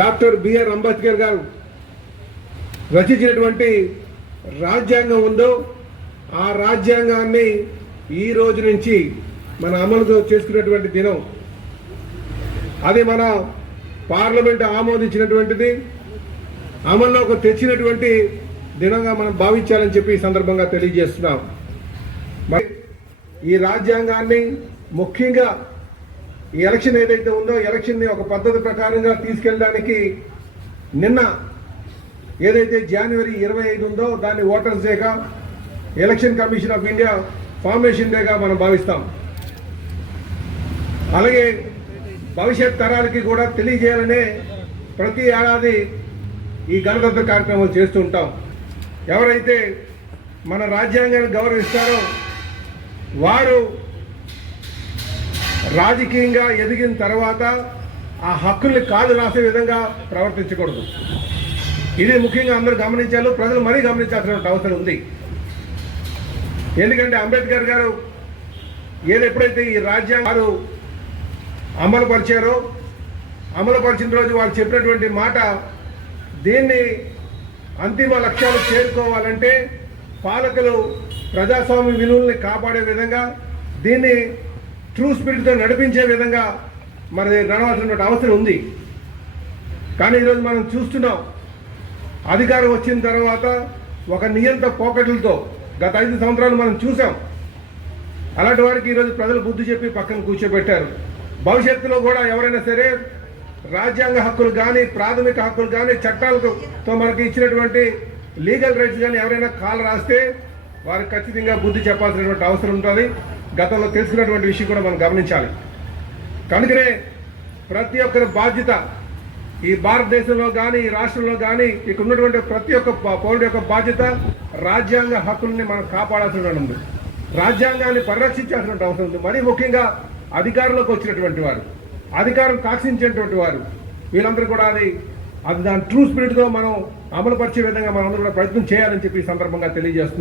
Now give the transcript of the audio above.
Doctor BR Ambedkar గారు రచించినటువంటి రాజ్యాంగం ఉందో ఆ రాజ్యాంగాన్ని ఈ రోజు నుంచి మన అమలు చేసుకున్నటువంటి దినం. అది మన పార్లమెంట్ ఆమోదించినటువంటిది, అమల్లోకి తెచ్చినటువంటి దినంగా మనం భావించాలని చెప్పి ఈ సందర్భంగా తెలియజేస్తున్నాం. మరి ఈ రాజ్యాంగాన్ని ముఖ్యంగా ఈ ఎలక్షన్ ఏదైతే ఉందో ఎలక్షన్ని ఒక పద్ధతి ప్రకారంగా తీసుకెళ్ళడానికి నిన్న ఏదైతే జనవరి 25 ఉందో దాన్ని ఓటర్స్ డేగా, election commission of India formation డేగా మనం భావిస్తాం. అలాగే భవిష్యత్ తరాలకి కూడా తెలియజేయాలనే ప్రతి ఏడాది ఈ గణతంత్ర కార్యక్రమాలు చేస్తూ ఉంటాం. ఎవరైతే మన రాజ్యాంగాన్ని గౌరవిస్తారో వారు రాజకీయంగా ఎదిగిన తర్వాత ఆ హక్కుల్ని కాలు రాసే విధంగా ప్రవర్తించకూడదు. ఇది ముఖ్యంగా అందరూ గమనించాలి, ప్రజలు మరీ గమనించాల్సిన అవసరం ఉంది. ఎందుకంటే అంబేద్కర్ గారు ఎప్పుడైతే ఈ రాజ్యాంగాలు అమలుపరిచారో, అమలుపరిచిన రోజు వారు చెప్పినటువంటి మాట, దీన్ని అంతిమ లక్ష్యాలు చేరుకోవాలంటే పాలకులు ప్రజాస్వామ్య విలువల్ని కాపాడే విధంగా, దీన్ని ట్రూ స్పిరిట్తో నడిపించే విధంగా మరి నడవాల్సినటువంటి అవసరం ఉంది. కానీ ఈరోజు మనం చూస్తున్నాం, అధికారం వచ్చిన తర్వాత ఒక నియంత పోకట్లతో గత 5 సంవత్సరాలు మనం చూసాం. అలాంటి వారికి ఈరోజు ప్రజలు బుద్ధి చెప్పి పక్కన కూర్చోబెట్టారు. భవిష్యత్తులో కూడా ఎవరైనా సరే రాజ్యాంగ హక్కులు కానీ, ప్రాథమిక హక్కులు కానీ, చట్టాలతో మనకి ఇచ్చినటువంటి లీగల్ రైట్స్ కానీ ఎవరైనా కాలు రాస్తే వారికి ఖచ్చితంగా బుద్ధి చెప్పాల్సినటువంటి అవసరం ఉంటుంది. గతంలో తెలుసుకున్నటువంటి విషయం కూడా మనం గమనించాలి. కనుకనే ప్రతి ఒక్కరి బాధ్యత, ఈ భారతదేశంలో కానీ, ఈ రాష్ట్రంలో కానీ ఇక్కడ ఉన్నటువంటి ప్రతి ఒక్క పౌరుడి యొక్క బాధ్యత రాజ్యాంగ హక్కుల్ని మనం కాపాడాల్సిన ఉంది, రాజ్యాంగాన్ని పరిరక్షించాల్సిన అవసరం ఉంది. మరీ ముఖ్యంగా అధికారంలోకి వచ్చినటువంటి వారు, అధికారం కాక్షించేటువంటి వారు, వీళ్ళందరూ కూడా అది దాని ట్రూ స్పిరిట్తో మనం అమలుపరిచే విధంగా మనం అందరూ కూడా ప్రయత్నం చేయాలని చెప్పి ఈ సందర్భంగా తెలియజేస్తున్నాం.